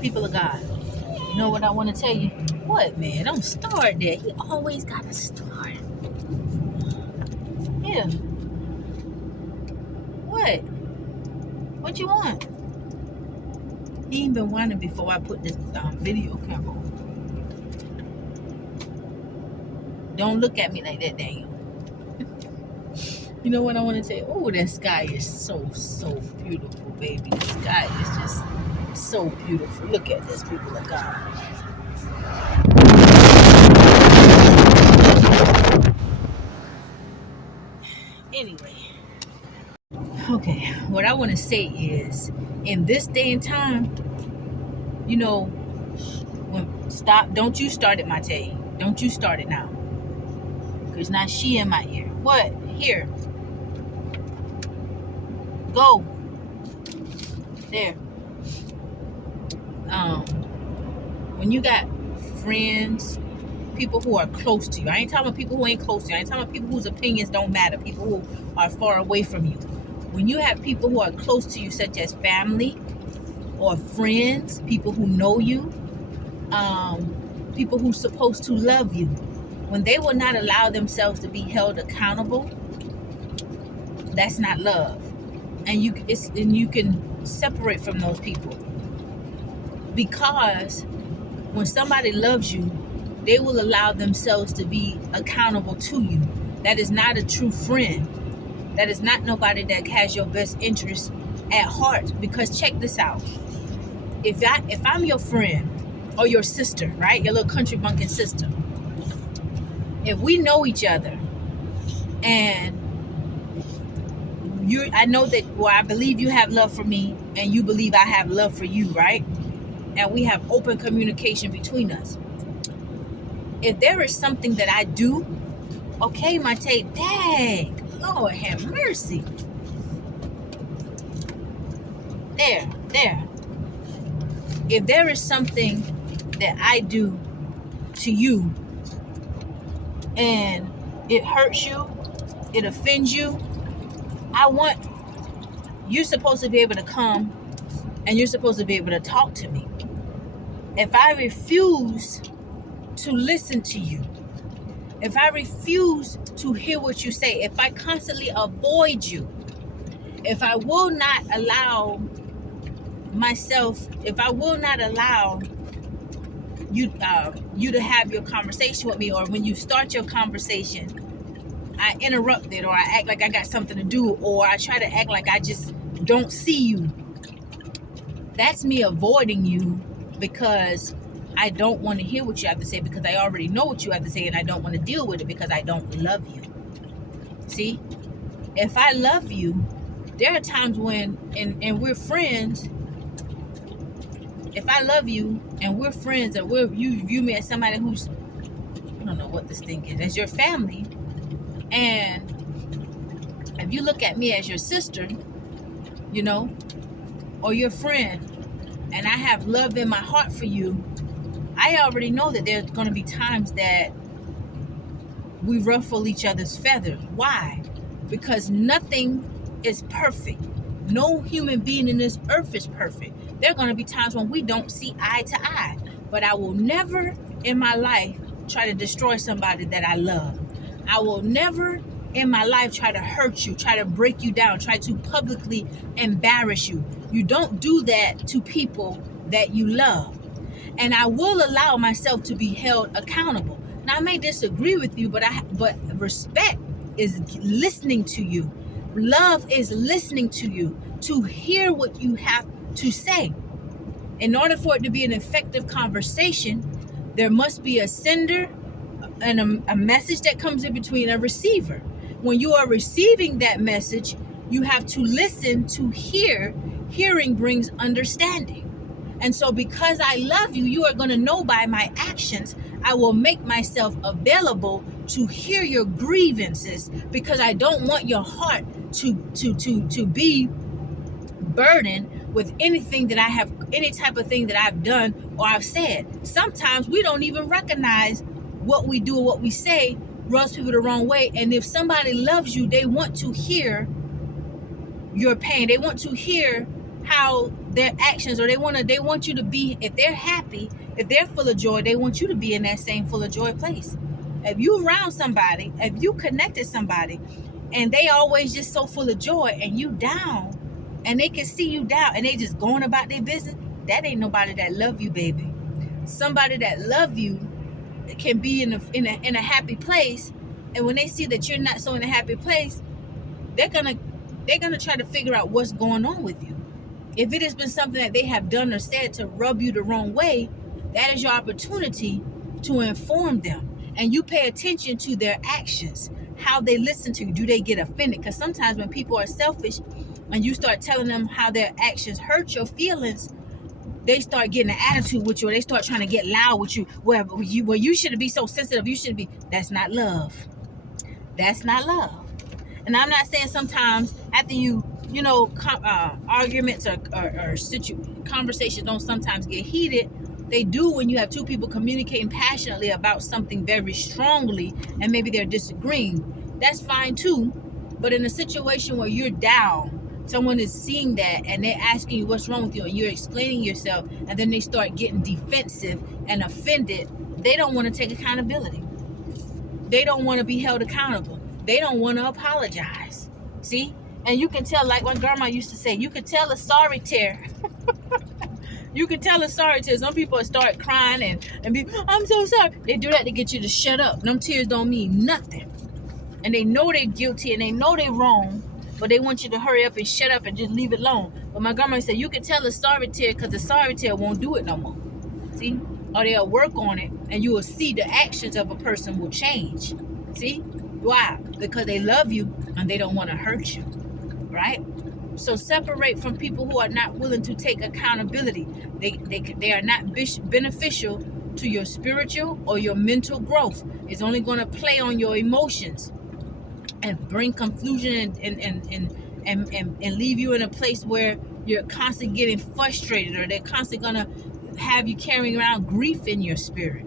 People of God, you know what I want to tell you? What, man? Don't start there. He always got to start. Yeah. What? What you want? He ain't been whining before I put this video camera on. Don't look at me like that, Daniel. You know what I want to tell you? Oh, that sky is so beautiful, baby. The sky is just so beautiful. Look at this, people of God. Anyway, okay, what I want to say is, in this day and time, you know, don't you start it, Mate. Don't you start it now. Because now she in my ear. What? Here. Go. There. When you got friends, people who are close to you. I ain't talking about people who ain't close to you. I ain't talking about people whose opinions don't matter. People who are far away from you. When you have people who are close to you, such as family or friends, people who know you, people who's supposed to love you, when they will not allow themselves to be held accountable, that's not love. And you can separate from those people, because when somebody loves you, they will allow themselves to be accountable to you. That is not a true friend. That is not nobody that has your best interest at heart. Because check this out. If I'm your friend or your sister, right? Your little country bumpkin sister. If we know each other and I know that, well, I believe you have love for me and you believe I have love for you, right? And we have open communication between us. If there is something that I do, okay, my tape, dang, Lord have mercy. There. If there is something that I do to you and it hurts you, it offends you, you're supposed to be able to come and you're supposed to be able to talk to me. If I refuse to listen to you, if I refuse to hear what you say, if I constantly avoid you, if I will not allow you to have your conversation with me, or when you start your conversation, I interrupt it, or I act like I got something to do, or I try to act like I just don't see you, that's me avoiding you because I don't want to hear what you have to say, because I already know what you have to say and I don't want to deal with it because I don't love you. See, if I love you, there are times when, and we're friends, if I love you and we're friends, and you view me as somebody who's, I don't know what this thing is, as your family, and if you look at me as your sister, you know, or your friend, and I have love in my heart for you, I already know that there's going to be times that we ruffle each other's feathers. Why? Because nothing is perfect. No human being in this earth is perfect. There are going to be times when we don't see eye to eye. But I will never in my life try to destroy somebody that I love. I will never in my life try to hurt you, try to break you down, try to publicly embarrass you. You don't do that to people that you love. And I will allow myself to be held accountable. Now, I may disagree with you, but respect is listening to you. Love is listening to you, to hear what you have to say. In order for it to be an effective conversation, there must be a sender and a message that comes in between, a receiver. When you are receiving that message, you have to listen to hear. Hearing brings understanding. And so because I love you, you are going to know by my actions, I will make myself available to hear your grievances, because I don't want your heart to be burdened with anything that I have, any type of thing that I've done or I've said. Sometimes we don't even recognize what we do or what we say rubs people the wrong way. And if somebody loves you, they want to hear your pain. They want to hear how their actions, or they want you to be, if they're happy, if they're full of joy, they want you to be in that same full of joy place. If you around somebody, if you connected somebody and they always just so full of joy and you down, and they can see you down and they just going about their business, that ain't nobody that love you, baby. Somebody that love you can be in a happy place, and when they see that you're not so in a happy place, they're gonna try to figure out what's going on with you. If it has been something that they have done or said to rub you the wrong way, that is your opportunity to inform them. And you pay attention to their actions, how they listen to you. Do they get offended? Because sometimes when people are selfish and you start telling them how their actions hurt your feelings, they start getting an attitude with you, or they start trying to get loud with you. Well, you shouldn't be so sensitive. You shouldn't be. That's not love. That's not love. And I'm not saying sometimes after arguments or conversations don't sometimes get heated. They do when you have two people communicating passionately about something very strongly, and maybe they're disagreeing. That's fine too. But in a situation where you're down, someone is seeing that and they're asking you what's wrong with you, and you're explaining yourself, and then they start getting defensive and offended. They don't want to take accountability. They don't want to be held accountable. They don't want to apologize. See? And you can tell, like my grandma used to say, you can tell a sorry tear. You can tell a sorry tear. Some people start crying and be, I'm so sorry. They do that to get you to shut up. Them tears don't mean nothing. And they know they're guilty and they know they're wrong, but they want you to hurry up and shut up and just leave it alone. But my grandma said, you can tell a sorry tear, because the sorry tear won't do it no more. See? Or they'll work on it, and you will see the actions of a person will change. See? Why? Because they love you and they don't want to hurt you. Right? So separate from people who are not willing to take accountability. They are not beneficial to your spiritual or your mental growth. It's only going to play on your emotions and bring confusion and leave you in a place where you're constantly getting frustrated, or they're constantly going to have you carrying around grief in your spirit.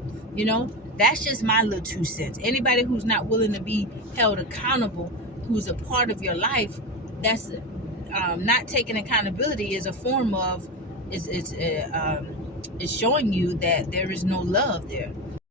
That's just my little 2 cents. Anybody who's not willing to be held accountable, who's a part of your life, that's not taking accountability, is a form of it's showing you that there is no love there.